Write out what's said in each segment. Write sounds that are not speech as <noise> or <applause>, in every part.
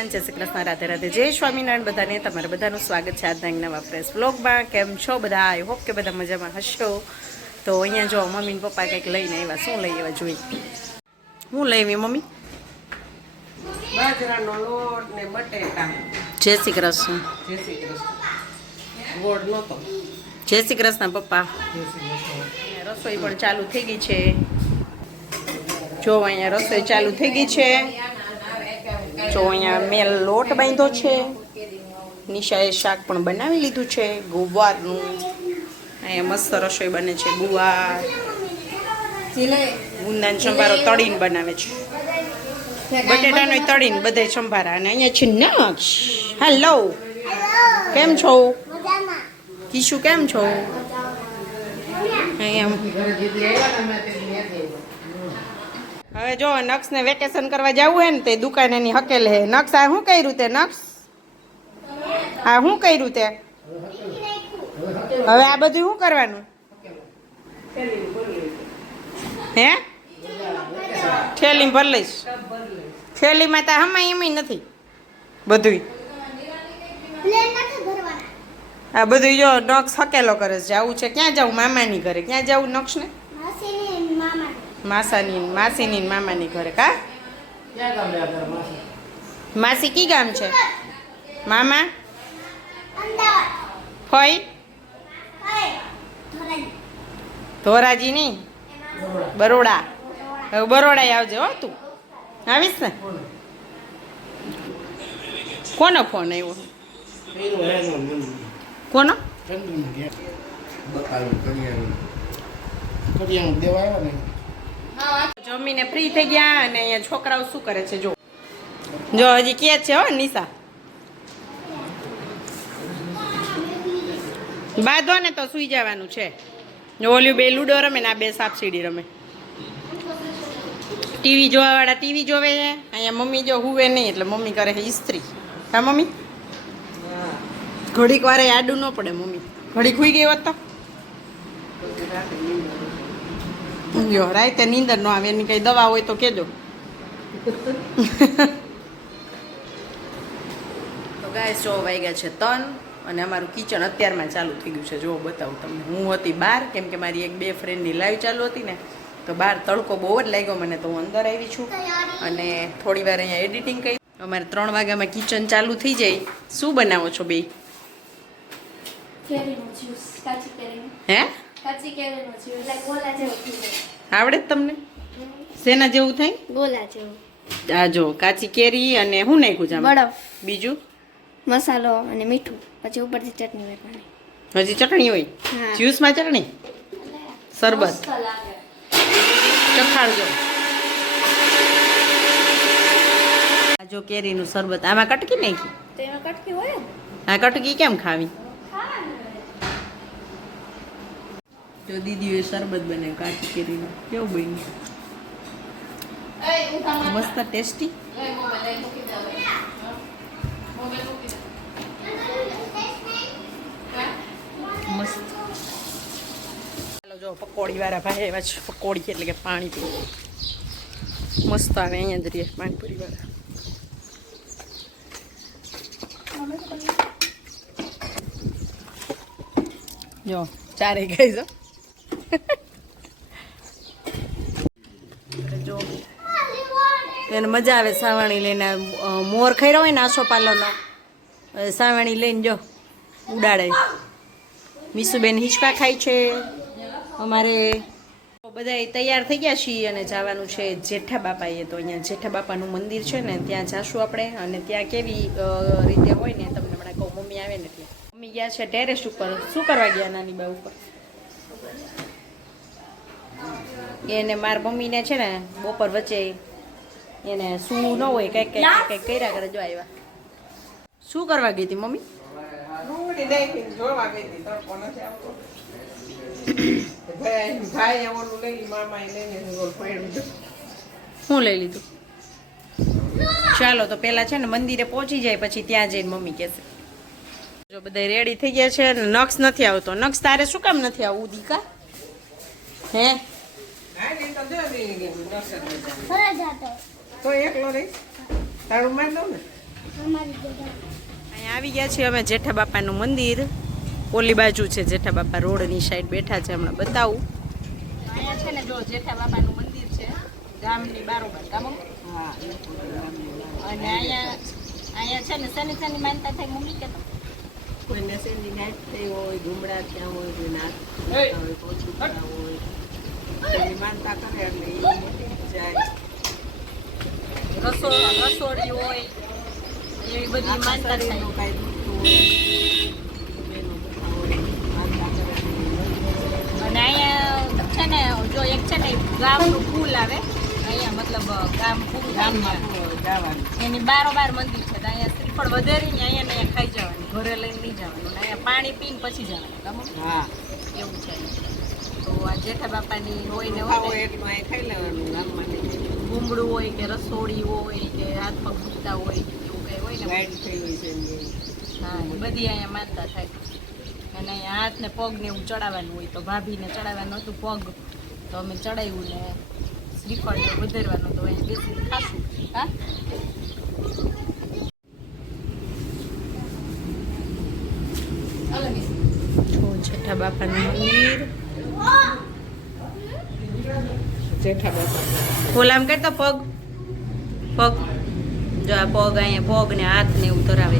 Everyone જય શ્રી કૃષ્ણ રાધે રાધે જય સ્વામિનારાયણ. બધાને તમારે બધાનું સ્વાગત છે આજના નવા ફ્રેશ વ્લોગમાં કેમ છો બધા? આઈ હોપ કે બધા મજામાં હશો. તો અહીંયા જો મમ્મી ને પપ્પા કંઈક લઈને આવ્યા. શું લઈ આવ્યા જોઈ હું લઈ આવી મમ્મી? બાજરાનો લોટ ને બટેટા. જય શ્રી કૃષ્ણ. જય શ્રી કૃષ્ણ. ગોળ નહોતો. જય શ્રી કૃષ્ણ પપ્પા. કૃષ્ણ. રસોઈ પણ ચાલુ થઈ ગઈ છે. જો અહીંયા રસોઈ ચાલુ થઈ ગઈ છે. જો અહીંયા મેં લોટ બાંધ્યો છે. નિશાએ શાક પણ બનાવી લીધું છે. ગુવારનું અહીંયા મસ્ત રસોઈ બને છે. ગુવાર ગુંદાનો સંભારો તળીને બનાવે છે. બટેટાનો તળીને બધે સંભારા અને અહીંયા છે નક્ષ હેલો. કેમ છો? કિશુ કેમ છો? અહીંયા હવે જો નક્ષને વેકેશન કરવા જવું હોય ને તે દુકાન એની હકેલ હે. નક્ષ આ શું કર્યું તે નક્ષ આ શું કર્યું તે? હવે આ બધું શું કરવાનું? હે? થેલી ભરી લઈશ. થેલીમાં તો હમણાં એમ નથી. બધુંય. આ બધું જો નક્ષ હકેલો કરે છે. આવું છે. ક્યાં જવું મામાની ઘરે. ક્યાં જવું નક્ષને માસાની માસીની મામાની ઘરે કા? માસી? માસી કી ગામ છે? મામા? ફઈ? ધોરાજી. નહીં બરોડા. હવે બરોડા આવજે હો તું. આવીશ ને? કોનો? ફોન આવ્યો? કોનો? કરિયાણું દેવા આવ્યા ને? જમીને ફ્રી થઈ ગયા અને અહીંયા છોકરાઓ શું કરે છે, જો. જો, હજી કે છે, હો, નિશા. બાંધો ને તો સુઈ જવાનું છે. ઓલ્યું બે લૂડો રમે ને આ બે સાપસીડી રમે. ટીવી જોવા વાળા ટીવી જોવે છે. અહીંયા મમ્મી જો હુવે નહીં, એટલે મમ્મી કરે છે ઇસ્ત્રી હા, મમ્મી? ઘડીક વારે આડું ન પડે મમ્મી. ઘડીક હુઈ ગઈ હોત તો? જો રાતે નીંદર ન આવે, એની કઈ દવા હોય તો કેજો. તો ગાય સો વાગ્યા છે તન અને અમારું કિચન અત્યારમાં ચાલુ થઈ ગયું છે. જો બતાવું તમને. હું હતી બહાર, કેમ કે મારી એક બે ફ્રેન્ડની લાઈવ ચાલુ હતી ને, તો બહાર તડકો બહુ જ લાગ્યો મને, તો હું અંદર આવી છું. અને થોડી વાર અહીંયા એડિટિંગ કરી. અમારે ત્રણ વાગ્યામાં કિચન ચાલુ થઈ જાય. શું બનાવો છો બે કેરીનો જ્યુસ કાચી કેરીનો હે? આવડે જ તમને? શેના જેવું થાય? ગોલા જેવું. આ જો કાચી કેરી અને હું નાખ્યું છે? બરફ. બીજું? મસાલો અને મીઠું. પછી ઉપરથી ચટણી વેરવાની હજી ચટણી હોય? જ્યુસમાં ચટણી? શરબત. ચખાડજો આ જો કેરીનું શરબત. આમાં કટકી નાખી? તો એમાં કટકી હોય આ કટકી કેમ ખાવી? જો દીદીઓએ શરબત બનાવ્યું કાચી કેરીનો. કેવું બન્યું? મસ્ત ટેસ્ટી? મસ્ત. ચાલો જો પકોડી વાળા ભાઈ એવા છે. પકોડી એટલે કે પાણી પીવું મસ્ત આવે અહીંયા જ રહીએ પાણીપુરી વાળા જો ચારે ગઈ છો જો એને મજા આવે સાવણી લઈને. મોર ખાઈ હોય ને આસો પાર્લરનો હવે સાવણી લઈને જો ઉડાડે. મીસુબેન હિંચકા ખાય છે. અમારે બધા તૈયાર થઈ ગયા છીએ અને જવાનું છે જેઠા બાપાએ. તો અહીંયા જેઠા બાપાનું મંદિર છે ને, ત્યાં જાશું આપણે. અને ત્યાં કેવી રીતે હોય ને તમને હમણાં કહું. મમ્મી આવે ને એટલે. મમ્મી ગયા છે ટેરેસ ઉપર. શું કરવા ગયા નાની બા ઉપર? એને મારા મમ્મીને છે ને બપોર વચ્ચે એને શું ન હોય કંઈક કંઈક કંઈક કર્યા કરે જો આવ્યા. શું કરવા ગઈ હતી મમ્મી? લઈ. શું લઈ લીધું ચાલો તો પેલા છે ને મંદિરે પહોંચી જાય પછી ત્યાં જઈને મમ્મી કહેશે. જો બધા રેડી થઈ ગયા છે ને નક્ષ નથી આવતો. નક્ષ તારે શું કામ નથી આવવું દીકા? હા નહીં તો જો નહીં ગયું, નકશા જ નહીં. ફરજ હતો તો એકલો રહીશ તારું માન દઉં ને? અહીંયા આવી ગયા છીએ અમે જેઠા બાપાનું મંદિર. ઓલી બાજુ છે જેઠા બાપા રોડની સાઈડ બેઠા છે હમણાં બતાવું. અહીંયા છે ને જો જેઠા બાપાનું મંદિર છે ગામની બારોબાર ગામો? હા અને અહીંયા અહીંયા છે ને શેની શેની માનતા થઈ મમ્મી કે કોઈને શેની નાચ થઈ હોય ગુમડા ત્યાં હોય કોઈ હોય પોચું હોય. માનતા કરે એટલે જાય. રસોડી હોય એવી બધી માનતા થાય. અને અહીંયા છે ને જો એક છે ને ગામનું ફૂલ આવે. અહીંયા મતલબ ગામ પૂરું ગામમાં એની બારોબાર મંદિર છે. અહીંયા શ્રીફળ વધારે અહીંયા ને અહીંયા ખાઈ જવાનું. ઘરે લઈને નહીં જવાનું. અહીંયા પાણી પીને પછી જવાનું. હા. એવું છે. તો આ જેઠા બાપાની હોય ને હોય એટલું અહીં ખાઈ લેવાનું. ગુમડું હોય કે રસોડી હોય કે હાથ પગ દુખતા હોય એવું કંઈ હોય ને થઈ હોય છે હા એ બધી અહીંયા માનતા થાય. અને અહીંયા હાથ ને પગ ને એવું ચડાવવાનું હોય તો ભાભીને ચડાવવાનું હતું પગ. તો અમે ચડાવ્યું ને શ્રીફળ ને વધારવાનું તો અહીંયા બેસીને ખાશું. હા? જેઠા બાપાનું મંદિર. જેઠા કે તો પગ. પગ. જો આ પગ અહીંયા પગ ને હાથ ને એવું ધરાવે.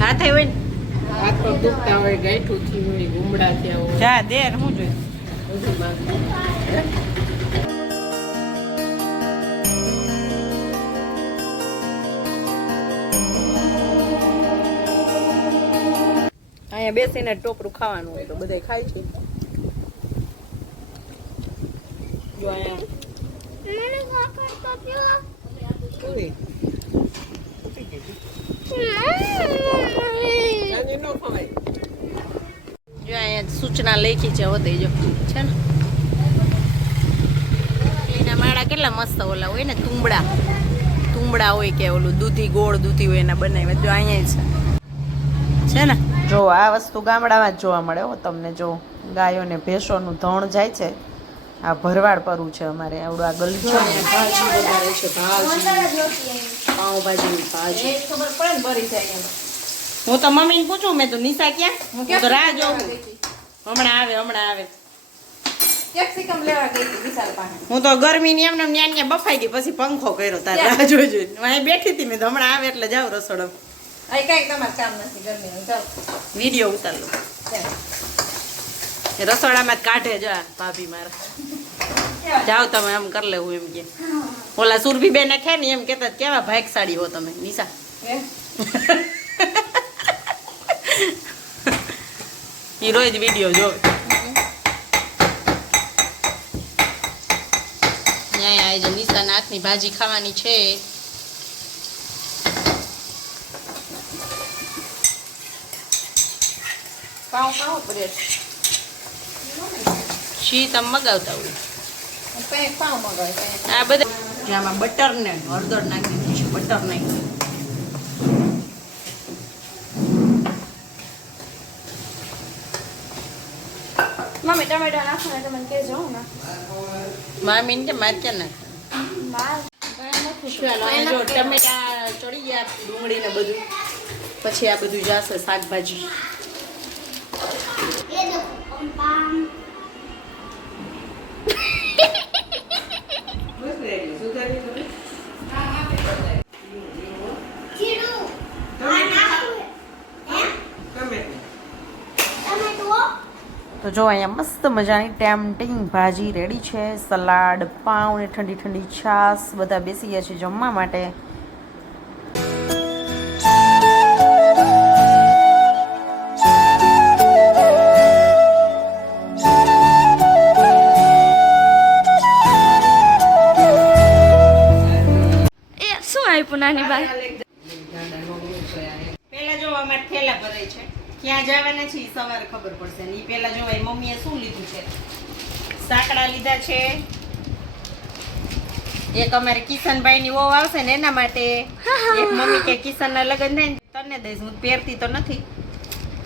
હાથ હોય ને? હાથ પગ દુખતા હોય ગાંઠું થયું હોય ગુમડા થયા હોય. જા દેર હું જોઈએ અહીંયા બેસીને ટોપરું ખાવાનું હોય તો બધા ખાય છે જો સૂચના લેખી છે છે એના માળા કેટલા મસ્ત ઓલા હોય ને, તુંબડા. તુંબડા હોય કે ઓલું દૂધી, ગોળ દૂધી હોય એના બનાવ્યા જો અહીંયા છે છે ને? જો આ વસ્તુ ગામડામાં જ જોવા મળે હો તમને. જો ગાયો ને ભેંસોનું ધણ જાય છે આ ભરવાડ પરવું છે અમારે આવડું આ ગલીચો ભાજી વધારે છે ભાજી પાઉંભાજી ભાજી. ખબર પડે ને ભરી જાય હું તો મમ્મીને પૂછું મેં તો નિશા ક્યાં? હું તો રાહ જોઉં. હમણાં આવે હમણાં આવે. કેપ્સિકમ લેવા ગઈ હતી વિશાલ પાસે. હું તો ગરમીની એમને ન્યા ન્યા બફાઈ ગઈ પછી પંખો કર્યો તાર રાહ જોઈ જોઈ. અહીં બેઠી હતી મેં તો હમણાં આવે એટલે જાવ રસોડો અહીં કાંઈ તમારે કામ નથી ગરમીનું. જાઓ. વીડિયો ઉતાર લો. ચાલો. એ રસોડામાં જ કાઢે જો ભાભી મારા. જાઓ તમે એમ કરી લેવું એમ કે. ઓલા સુરભી બેન ખે ને એમ કેતા કેવા ભાગશાળી હો તમે નિશા? એ <laughs> રોજ વીડિયો જો ન્યાય આજે નિશા નાથની ભાજી ખાવાની છે. પાઉં પાઉં બ્રેડ શી તમે મગાવતા હોય. પાઉં મગાવે આ બધા આમાં બટર ને હળદર નાખી દઈશું છે બટર નાખી મમ્મી ટમેટા નાખો ને તમે કહેજો હું ના મામીને કે મારે ક્યાં નાખે ટમેટા ચડી ગયા ડુંગળી ને બધું. પછી આ બધું જશે શાકભાજી. તો જો અહીંયા મસ્ત મજાની ટેમ્પટિંગ ભાજી રેડી છે સલાડ પાઉં ને ઠંડી ઠંડી છાશ બધા બેસી ગયા છે જમવા માટે. એ શું આપ્યું નાની બાઈ? પેલા જો અમારે થેલા ભરાય છે. ક્યાં જવાના છે એ સવારે ખબર પડશે. ને ઈ પેલા જોવાય મમ્મીએ શું લીધું છે? સાંકડા લીધા છે. એક અમારે કિશનભાઈ ની વહુ આવશે ને એના માટે. એક મમ્મી કે કિશન ના લગ્ન થાય ને તને દઈશ. હું પહેરતી તો નથી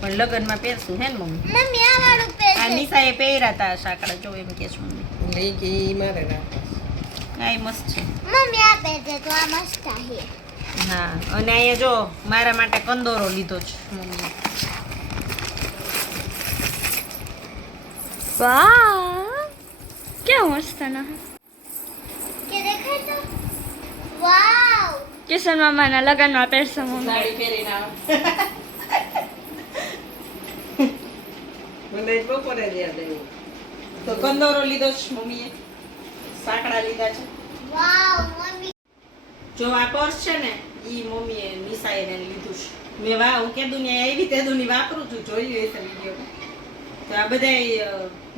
પણ લગ્નમાં પહેરશું હે ને મમ્મી? મમ્મી આ વાળું આ નિશાએ પહેર્યા હતા આ સાંકડા. જો એમ કે છું મમ્મી. લઈ કે ઈ મારે આ મસ્ત છે. મમ્મી આ પહેરજે તો આ મસ્ત છે હા અને અહીંયા જો મારા માટે કંદોરો લીધો છે મમ્મીએ. વાહ કેવું મસ્ત ના કે દેખાય તો વાવ કિશન મામાના લગ્નમાં પહેરશો મમ્મી સાડી પહેરીને આવે મને બપોરે યાદ આવ્યું તો કંદોરો લીધો છે મમ્મીએ સાંકડા લીધા છે વાવ મમ્મી જો આ પર્સ છે ને ઈ મમ્મીએ એને લીધું છે મેં વા હું કેદું ને આવી તે ની વાપરું છું જોયું હશે વીડિયો તો આ બધા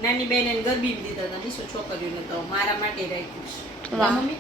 નાની બેન ગરબી દીધા હતા. બીસું છોકરીઓને તો મારા માટે રાખ્યું છે. મમ્મી.